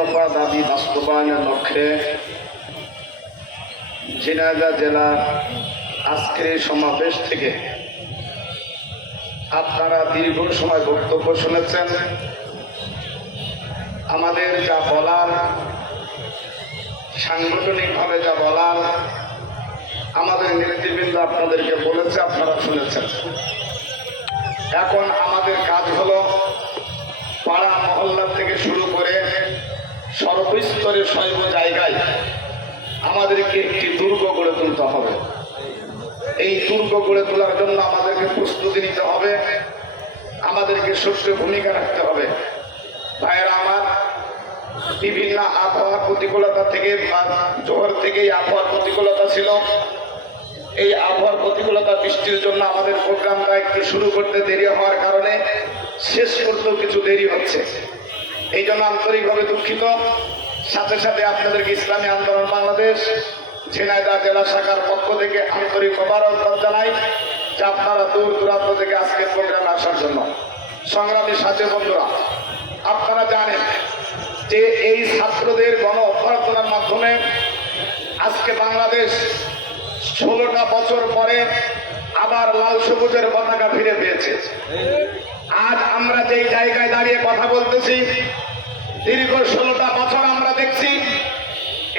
দফা দাবি বাস্তবায়নের লক্ষ্যে ঝিনাইদহ জেলার আজকের এই সমাবেশ থেকে আপনারা দীর্ঘ সময় বক্তব্য শুনেছেন। আমাদের যা বলার, সাংগঠনিকভাবে যা বলার, আমাদের নেতৃবৃন্দ আপনাদেরকে বলেছে, আপনারা শুনেছেন। এখন আমাদের কাজ হলো পাড়া মহল্লা থেকে শুরু করে সর্বস্তরে সর্ব জায়গায় আমাদেরকে একটি দুর্গ গড়ে তুলতে হবে। এই দুর্গ গড়ে তোলার জন্য আমাদেরকে প্রস্তুতি নিতে হবে, আমাদেরকে সক্রিয় ভূমিকা রাখতে হবে। ভাইয়েরা আমার, বিভিন্ন আবহাওয়ার প্রতিকূলতা থেকে জোহর থেকেই আবহাওয়ার প্রতিকূলতা ছিল। এই আবহাওয়ার প্রতিকূলতা বৃষ্টির জন্য আমাদের প্রোগ্রামটা একটু শুরু করতে দেরি হওয়ার কারণে শেষ করতেও কিছু দেরি হচ্ছে। এই জন্য আন্তরিকভাবে দুঃখিত। সাথে সাথে আপনাদেরকে ইসলামী আন্দোলন বাংলাদেশ ঝিনাইদহ জেলা শাখার পক্ষ থেকে আন্তরিক মোবারকবাদ জানাই যে আপনারা দূর দূরান্ত থেকে আজকের প্রোগ্রামে আসার জন্য। সংগ্রামী সাথী বন্ধুরা, আপনারা জানেন যে এই ছাত্রদের গণ অভ্যর্থনার মাধ্যমে আজকে বাংলাদেশ 16টা বছর পরে আবার লাল সবুজের পতাকা ফিরে পেয়েছে। আজ আমরা যেই জায়গায় দাঁড়িয়ে কথা বলতেছি, দীর্ঘ 16টা বছর আমরা দেখছি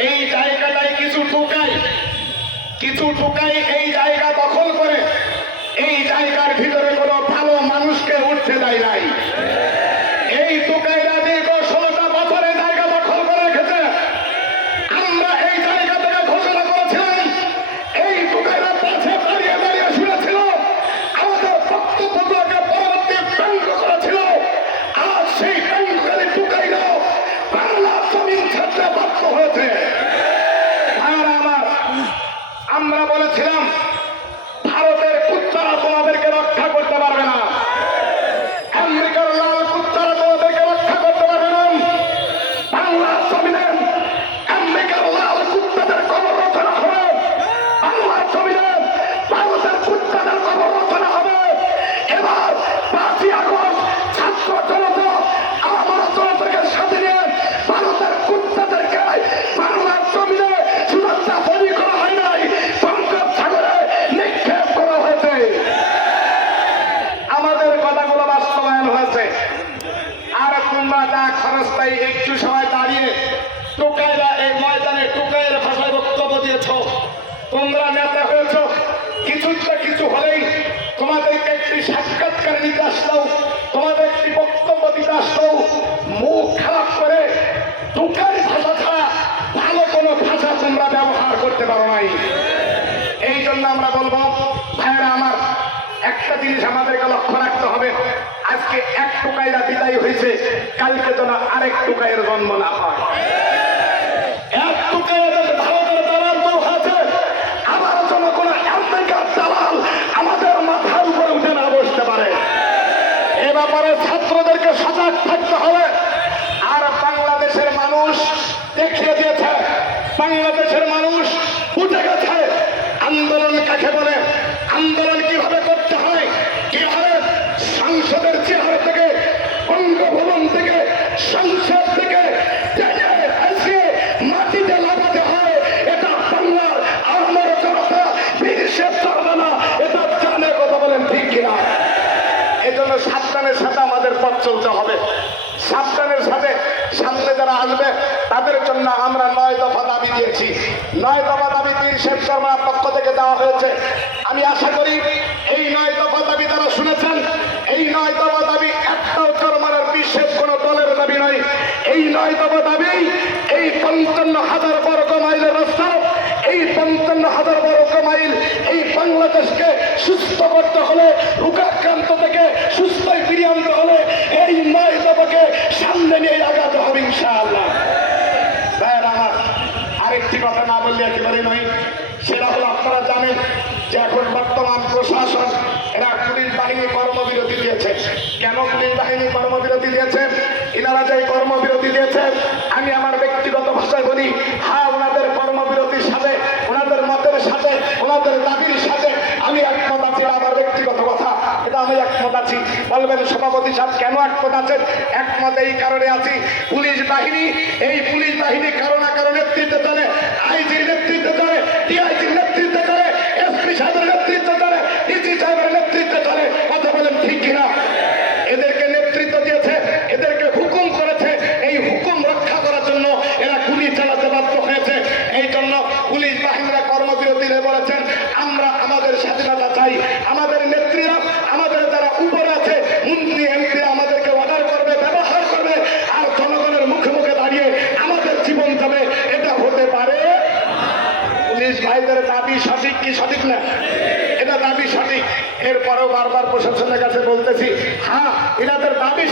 এই জায়গাটায় কিছু টুকাই এই জায়গা দখল করে এই জায়গার ভিতরে কোনো ভালো মানুষকে উঠতে দেয় নাই। এই টুকাইরা দীর্ঘ 16টা বছরে জায়গা দখল করে রেখেছে। আমরা এই জায়গা থেকে ঘোষণা করেছিলাম, এই টুকাইরা পাশে দাঁড়িয়ে দাঁড়িয়ে শুনেছিল, আমাদের বক্তব্যগুলোকে পরবর্তী ব্যঙ্গ করেছিল। আজ সেই ব্যঙ্গকারী টুকাইরা বাংলা জমিন ছাড়তে বাধ্য হয়েছে। আমরা বলেছিলাম ভারতের কুত্তারা তোমাদেরকে রক্ষা করতে পারবে না, আমেরিকার লাল কুত্তারা তোমাদেরকে রক্ষা করতে পারবে না। বাংলা জমিনে আমেরিকার লাল কুত্তাদের কবর রচনা হবে, বাংলা জমিনে ভারতের কুত্তাদের কবর রচনা হবে। এবার 5ই আগস্ট ছাত্র জনতা আমার জনতাকে সাথে নিয়ে ভারতের কুত্তাদেরকে বাংলার জমিনে সুরক্ষা বলি করা হয় নাই, বঙ্গোপসাগরে নিক্ষেপ করা হয়েছে। আমাদের কথাগুলো বাস্তবায়ন হয়েছে। আর তোমরা যা খরচ তাই একটু সময় দাঁড়িয়ে টোকাইরা এই ময়দানে টোকাইয়ের ভাষায় বক্তব্য দিয়েছ। তোমরা নেতা হয়েছ, কিছু হলেই তোমাদেরকে একটি সাক্ষাৎকার নিতে আসলেও, তোমাদের একটি বক্তব্য দিতে আসলেও মুখ খারাপ করে টোকাই ভাষা ছাড়া ভালো কোনো ভাষা তোমরা ব্যবহার করতে পারো নাই। এই জন্য আমরা বলবো, ভাইয়েরা আমার, একটা জিনিস আমাদেরকে লক্ষ্য রাখতে হবে। আজকে এক টুকাইরা বিদায় হয়েছে, কালকে যেন আরেক টুকাইয়ের জন্ম না হয়। এক টুকাইয়ের ভারতের দালাল তো হয়েছে, আবার যেন কোনো আমেরিকার দালাল আমাদের মাথার উপরে উঠে না বসতে পারে। এ ব্যাপারে ছাত্রদেরকে সজাগ থাকতে হবে। আর বাংলাদেশের মানুষ দেখিয়ে দিয়েছে, বাংলাদেশের মানুষ বুঝে গেছে আন্দোলন কাকে বলে, আন্দোলন কিভাবে করতে হয়, কিভাবে সংসদের চেয়ার থেকে, বঙ্গভবন থেকে, সংসদ থেকে মাটিতে লাগাতে হয়। এটা বাংলার আমার জনতা বিদেশের চলবে না, এটা জানে। কথা বলেন ঠিক কিনা? এই জন্য সাবধানের সাথে আমাদের পথ চলতে হবে। সাবধানের সাথে সামনে যারা আসবে তাদের জন্য আমরা 9 দফা দাবি দিয়েছি। 9 দফা দাবি শেখ শর্মার পক্ষ থেকে দেওয়া হয়েছে। আমি আশা করি এই 9 দফা দাবি যারা শুনেছেন, এই 9 দফা দাবি একটাও চরমানের বিশেষ কোনো দলের দাবি নয়। এই 9 দফা দাবি এই 55,000 বর্গ মাইলের রাস্তা, এই 55,000 বর্গ মাইল এই বাংলাদেশকে সুস্থ করতে হলে, রোগাক্রান্ত থেকে সুস্থই ফিরিয়ে আনতে হলে এই 9 দফাকে সামনে নিয়ে আগাতে হবে ইনশাআল্লাহ। আমার আরেকটি কথা না বললে একেবারে নয়, সেটা হলো আপনারা জানেন যে এখন বর্তমান প্রশাসন এরা পুলিশ বাহিনী কর্মবিরতি দিয়েছে। কেন পুলিশ বাহিনী কর্মবিরতি দিয়েছে? এনারা যে কর্মবিরতি দিয়েছে, আমি আমার ব্যক্তিগত ভাষায় বলি, হ্যাঁ, ওনাদের কর্মবিরতির সাথে, ওনাদের মতের সাথে, ওনাদের দাবির সাথে আমি একমত আছি। আমার ব্যক্তিগত কথা, এটা আমি একমত আছি। বলবেন সভাপতি সাহেব কেন একমত আছেন? একমত এই কারণে আছি, পুলিশ বাহিনী, এই পুলিশ বাহিনী কারো না কারো নেতৃত্বে চলে, আইজির নেতৃত্বে চলে, ডিআইজির নেতৃত্বে চলে, এসপি সাহেবের নেতৃত্বে চলে, ডিসি সাহেবের নেতৃত্বে চলে। কথা বলেন ঠিক কিনা? এদেরকে নেতৃত্ব দিয়েছে, এদেরকে হুকুম করেছে, এই হুকুম রক্ষা করার জন্য এরা গুলি চালাতে বাধ্য হয়েছে। এই জন্য পুলিশ বাহিনীরা কর্মবিরতি দিয়ে বলেছেন আমরা আমাদের স্বাধীনতা চাই। আমাদের নেত্রীরা, আমাদের যারা উপরে আছে, মন্ত্রী এমপি আমাদেরকে অর্ডার করবে, ব্যবহার করবে, আর জনগণের মুখে মুখে দাঁড়িয়ে আমাদের জীবন যাবে, এটা হতে পারে। পুলিশ ভাইদের দাবি সঠিক কি সঠিক না? এটা দাবি সঠিক। এরপরেও বারবার প্রশাসনের কাছে বলতেছি, হ্যাঁ এনাদের দাবি